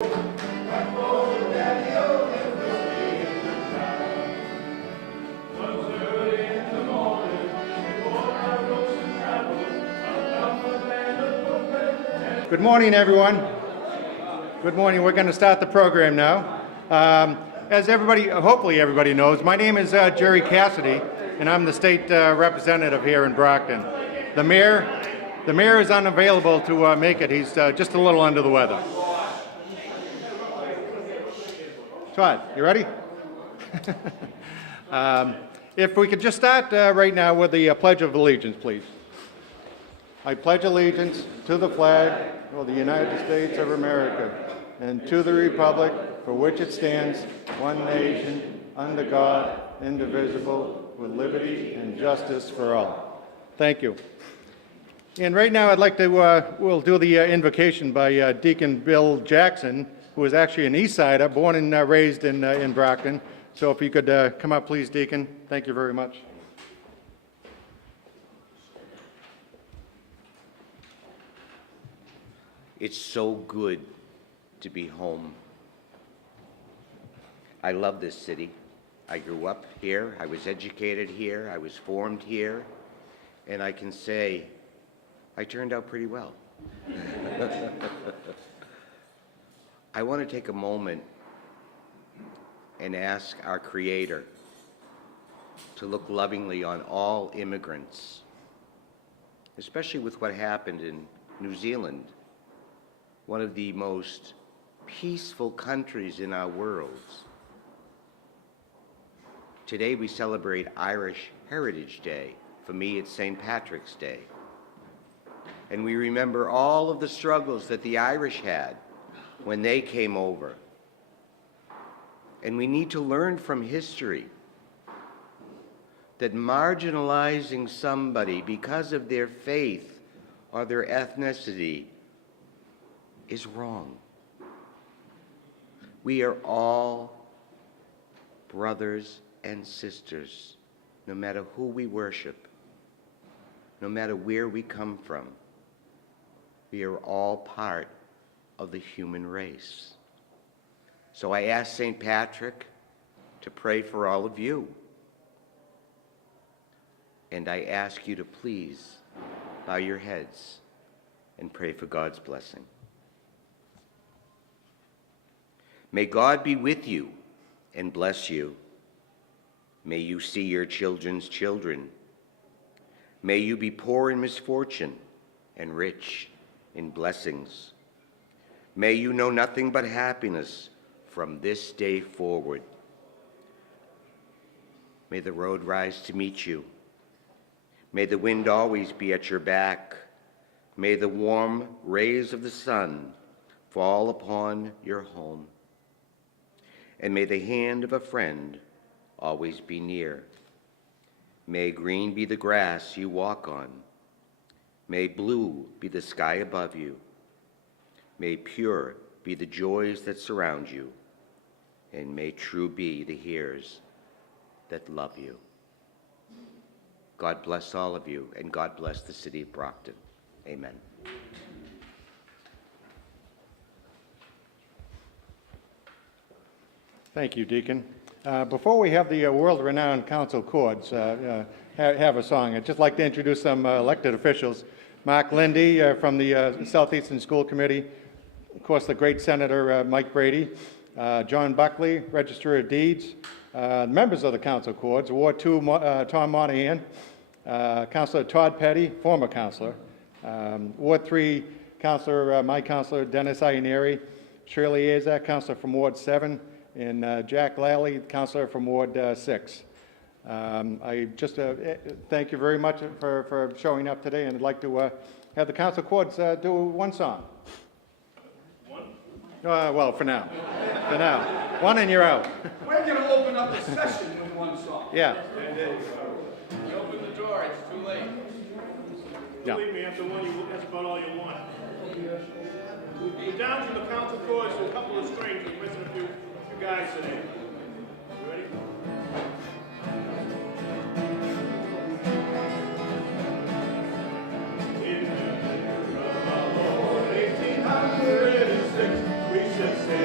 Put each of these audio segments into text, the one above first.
Good morning, everyone. Good morning. We're going to start the program now. As everybody, hopefully everybody knows, my name is Jerry Cassidy, and I'm the state representative here in Brockton. The mayor is unavailable to make it. He's just a little under the weather. Todd, you ready? If we could just start right now with the Pledge of Allegiance, please. I pledge allegiance to the flag of the United States of America and to the republic for which it stands, one nation, under God, indivisible, with liberty and justice for all. Thank you. And right now I'd like to, we'll do the invocation by Deacon Bill Jackson, who is actually an East Sider, born and raised in Brockton. So if you could come up, please, Deacon. Thank you very much. It's so good to be home. I love this city. I grew up here, I was educated here, I was formed here, and I can say I turned out pretty well. I want to take a moment and ask our Creator to look lovingly on all immigrants, especially with what happened in New Zealand, one of the most peaceful countries in our world. Today we celebrate Irish Heritage Day. For me, it's St. Patrick's Day. And we remember all of the struggles that the Irish had when they came over. And we need to learn from history that marginalizing somebody because of their faith or their ethnicity is wrong. We are all brothers and sisters, no matter who we worship, no matter where we come from. We are all part of the human race. So I ask St. Patrick to pray for all of you. And I ask you to please bow your heads and pray for God's blessing. May God be with you and bless you. May you see your children's children. May you be poor in misfortune and rich in blessings. May you know nothing but happiness from this day forward. May the road rise to meet you. May the wind always be at your back. May the warm rays of the sun fall upon your home. And may the hand of a friend always be near. May green be the grass you walk on. May blue be the sky above you. May pure be the joys that surround you. And may true be the ears that love you. God bless all of you, and God bless the city of Brockton. Amen. Thank you, Deacon. Before we have the world-renowned council chords have a song, I'd just like to introduce some elected officials. Mark Lindy from the Southeastern School Committee, of course the great Senator Mike Brady, John Buckley, Register of Deeds, members of the council chords, Ward 2 Tom Monahan, Councilor Todd Petty, former councilor, Ward 3 Councilor, my councilor Dennis Ianeri, Shirley Azak, councilor from Ward 7, and Jack Lally, councilor from Ward 6. I just thank you very much for showing up today, and I'd like to have the council chords do one song. One? Well, for now. For now. One and you're out. We're going to open up the session with one song. Yeah. You open the door, it's too late. Yeah. Believe me, after one, that's about all you want. We're down to the council chords to a couple of strings. We're missing a few guys today. You ready? In the year of our Lord, 1806, we set sail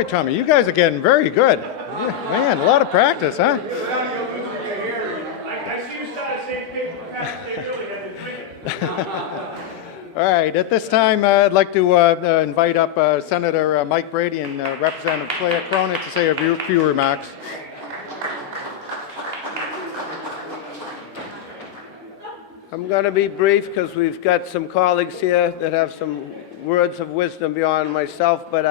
Boy, Tommy, you guys are getting very good. Man, a lot of practice, huh? I see you started saying paper cuts, they really had to drink it. All right, at this time, I'd like to invite up Senator Mike Brady and Representative Claire Cronin to say a few remarks. I'm going to be brief because we've got some colleagues here that have some words of wisdom beyond myself, but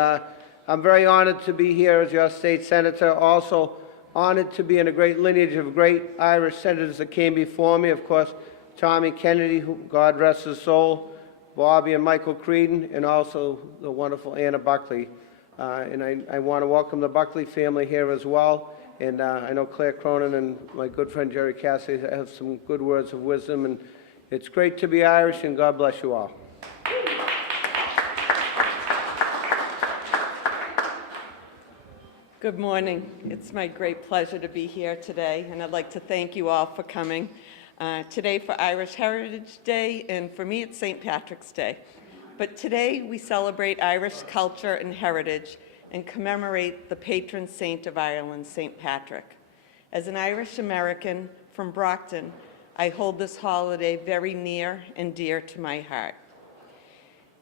I'm very honored to be here as your state senator. Also honored to be in a great lineage of great Irish senators that came before me. Of course, Tommy Kennedy, who God rest his soul, Bobby and Michael Creedon, and also the wonderful Anna Buckley. And I want to welcome the Buckley family here as well. And I know Claire Cronin and my good friend Jerry Cassidy have some good words of wisdom. And it's great to be Irish, and God bless you all. Good morning. It's my great pleasure to be here today, and I'd like to thank you all for coming today for Irish Heritage Day, and for me it's St. Patrick's Day. But today we celebrate Irish culture and heritage and commemorate the patron saint of Ireland, St. Patrick. As an Irish American from Brockton, I hold this holiday very near and dear to my heart.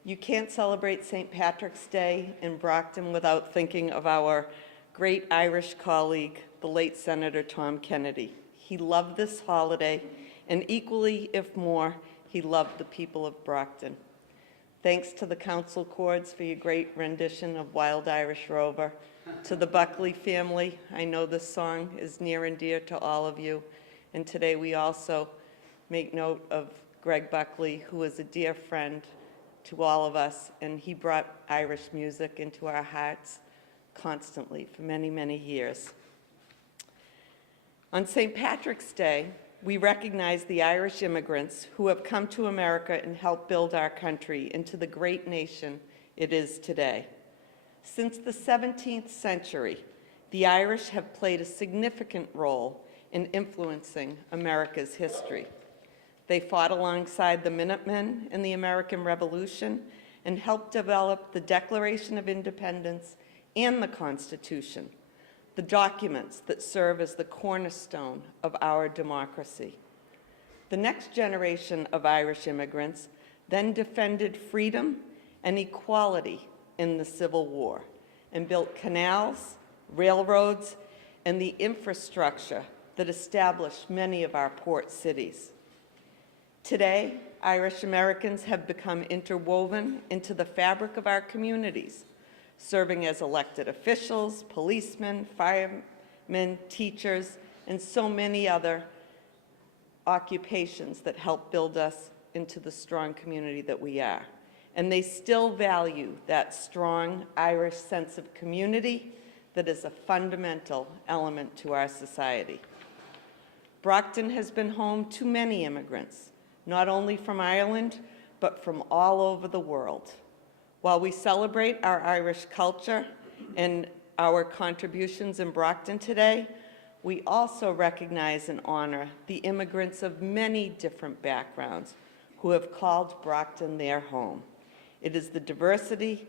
You can't celebrate St. Patrick's Day in Brockton without thinking of our great Irish colleague, the late Senator Tom Kennedy. He loved this holiday, and equally, if more, he loved the people of Brockton. Thanks to the council chords for your great rendition of Wild Irish Rover. To the Buckley family, I know this song is near and dear to all of you. And today we also make note of Greg Buckley, who is a dear friend to all of us, and he brought Irish music into our hearts constantly for many, many years. On St. Patrick's Day, we recognize the Irish immigrants who have come to America and helped build our country into the great nation it is today. Since the 17th century, the Irish have played a significant role in influencing America's history. They fought alongside the Minutemen in the American Revolution and helped develop the Declaration of Independence and the Constitution, the documents that serve as the cornerstone of our democracy. The next generation of Irish immigrants then defended freedom and equality in the Civil War and built canals, railroads, and the infrastructure that established many of our port cities. Today, Irish Americans have become interwoven into the fabric of our communities, serving as elected officials, policemen, firemen, teachers, and so many other occupations that help build us into the strong community that we are. And they still value that strong Irish sense of community that is a fundamental element to our society. Brockton has been home to many immigrants, not only from Ireland, but from all over the world. While we celebrate our Irish culture and our contributions in Brockton today, we also recognize and honor the immigrants of many different backgrounds who have called Brockton their home. It is the diversity,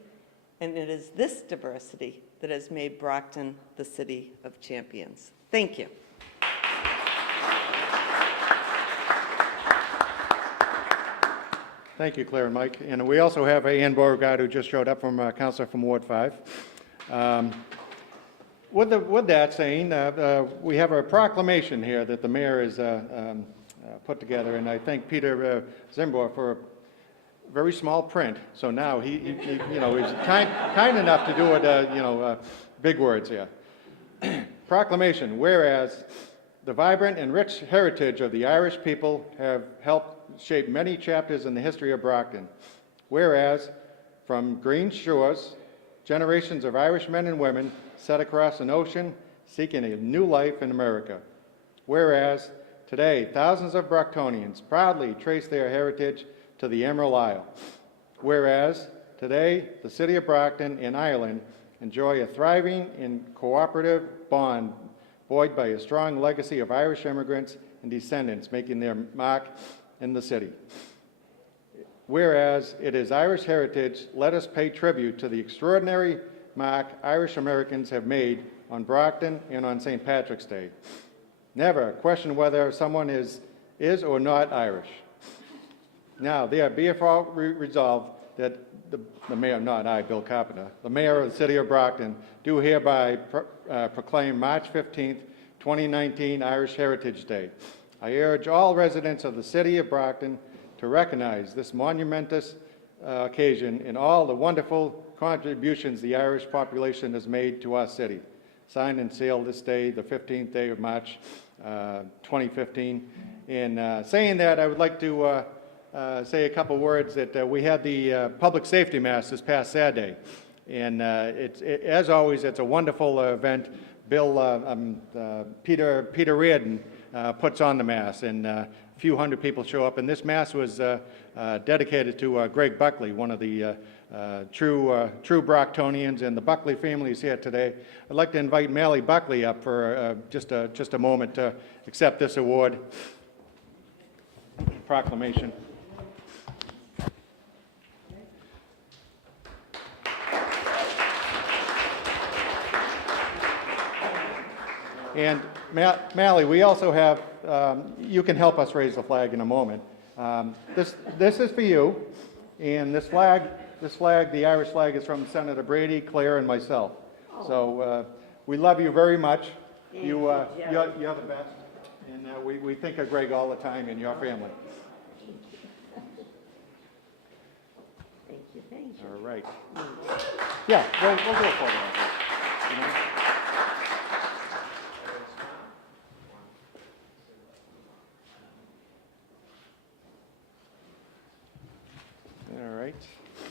and it is this diversity that has made Brockton the city of champions. Thank you. Thank you, Claire and Mike. And we also have Ann Beauregard, who just showed up from Councilor from Ward 5. With that saying, we have a proclamation here that the mayor has put together, and I thank Peter Zimbor for a very small print. So now he you know, he's kind enough to do it, big words here. Proclamation, whereas the vibrant and rich heritage of the Irish people have helped shape many chapters in the history of Brockton. Whereas, from green shores, generations of Irish men and women set across an ocean seeking a new life in America. Whereas, today, thousands of Brocktonians proudly trace their heritage to the Emerald Isle. Whereas, today, the city of Brockton and Ireland enjoy a thriving and cooperative bond buoyed by a strong legacy of Irish immigrants and descendants making their mark in the city. Whereas it is Irish heritage, let us pay tribute to the extraordinary mark Irish Americans have made on Brockton and on St. Patrick's Day. Never question whether someone is or not Irish. Now, there be it resolved that the mayor, not I, Bill Carpenter, the mayor of the city of Brockton, do hereby proclaim March 15th, 2019 Irish Heritage Day. I urge all residents of the city of Brockton to recognize this monumentous occasion and all the wonderful contributions the Irish population has made to our city. Signed and sealed this day, the 15th day of March, 2015. And saying that, I would like to say a couple words that we had the public safety mass this past Saturday. And as always, it's a wonderful event. Peter Reardon puts on the mass, and a few hundred people show up. And this mass was dedicated to Greg Buckley, one of the true Brocktonians, and the Buckley family is here today. I'd like to invite Mally Buckley up for just a moment to accept this award. Proclamation. And Mally, we also have, you can help us raise the flag in a moment. This is for you, and this flag, the Irish flag, is from Senator Brady, Claire, and myself. So we love you very much. You're the best, and we think of Greg all the time and your family. Thank you. All right. Yeah, we'll do a photo of it. You know? All right.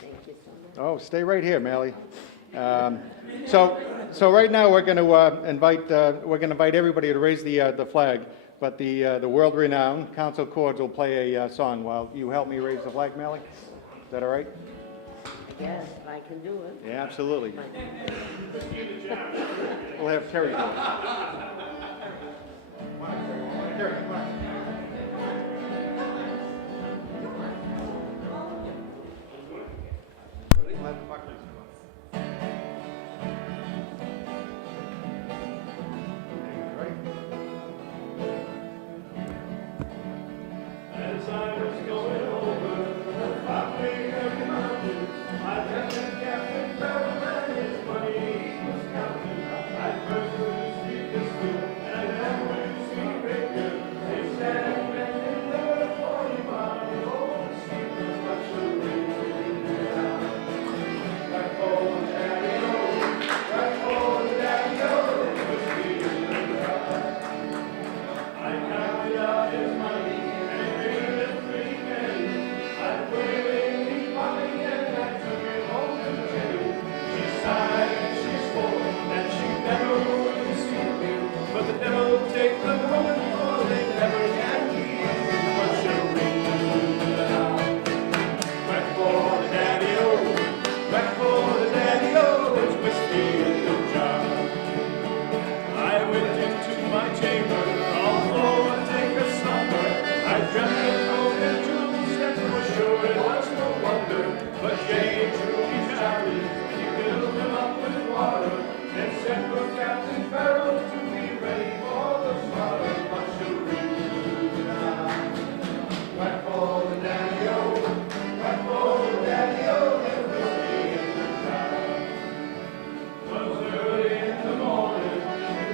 Thank you so much. Oh, stay right here, Mally. So right now we're going to invite everybody to raise the flag, but the world-renowned Council Chords will play a song while you help me raise the flag, Mally. Is that all right? Yes, if I can do it. Yeah, absolutely. We'll have Terry do it. Terry, come on. Let the Buckley come on. Right? As I was going over the highway of the mountains, I met a Captain Farrell and his money he was counting. I first went to see the school, and I then went to see Baker. They said I met him there at 40 miles, the old steamer, much the reason now. Right for the daddy-o, right for the daddy-o, it was me in the crowd. I counted out his money, and it made it 3 pennies. I put it in his pocket, and I took it home to Jenny. She sighed and she swore that she never would deceive me. But the devil take the woman, for they never can keep much of me. Right for the daddy-o, right for the daddy-o, there's whiskey in the jar. I went into my chamber, although I take a slumber. I dreamt of gold and jewels, and for sure it was no wonder. But Jane truly married, and he filled him up with water, and sent for Captain Farrell to be ready for the slaughter. Much to read now. Right for the daddy-o, right for the daddy-o, there's whiskey in the jar. 'Twas early in the morning,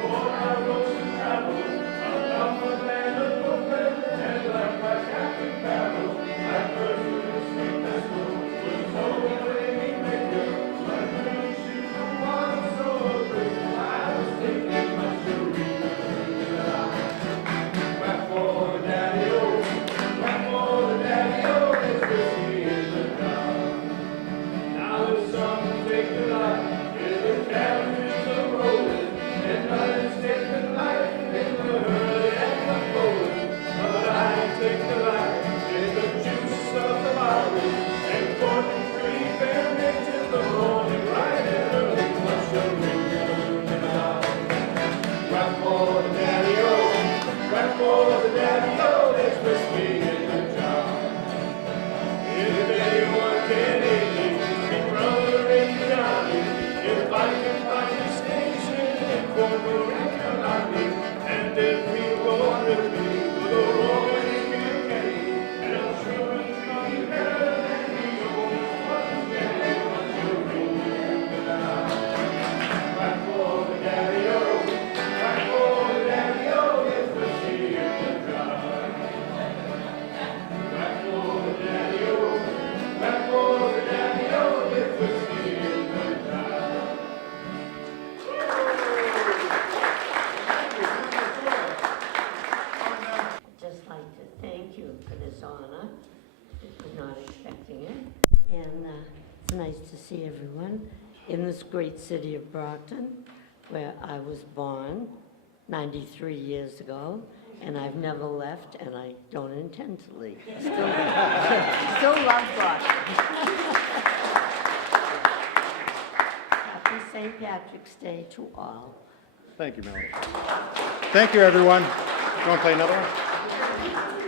before I rose to travel, about the land of Brooklyn, and left by Captain Farrell. I first knew the sweetness was so very maker, but I couldn't shoot the water so quick. I was thinking much to read. Right for the daddy-o, right for the daddy-o, there's whiskey in the jar. Now the sun take the light, and the carriages are rolling, and others take the light in the hurry and the bowling. But I take the light in the juice of the barley, and 43 fair maids in the morning, bright and early, much a ring in the dark. Right for the daddy-o, right for the daddy-o, there's whiskey in the jar. If anyone can aid me, be brother in the army. If I nice to see everyone in this great city of Brockton, where I was born 93 years ago, and I've never left, and I don't intend to leave. Still love Brockton. Happy St. Patrick's Day to all. Thank you, Melody. Thank you, everyone. You want to play another one?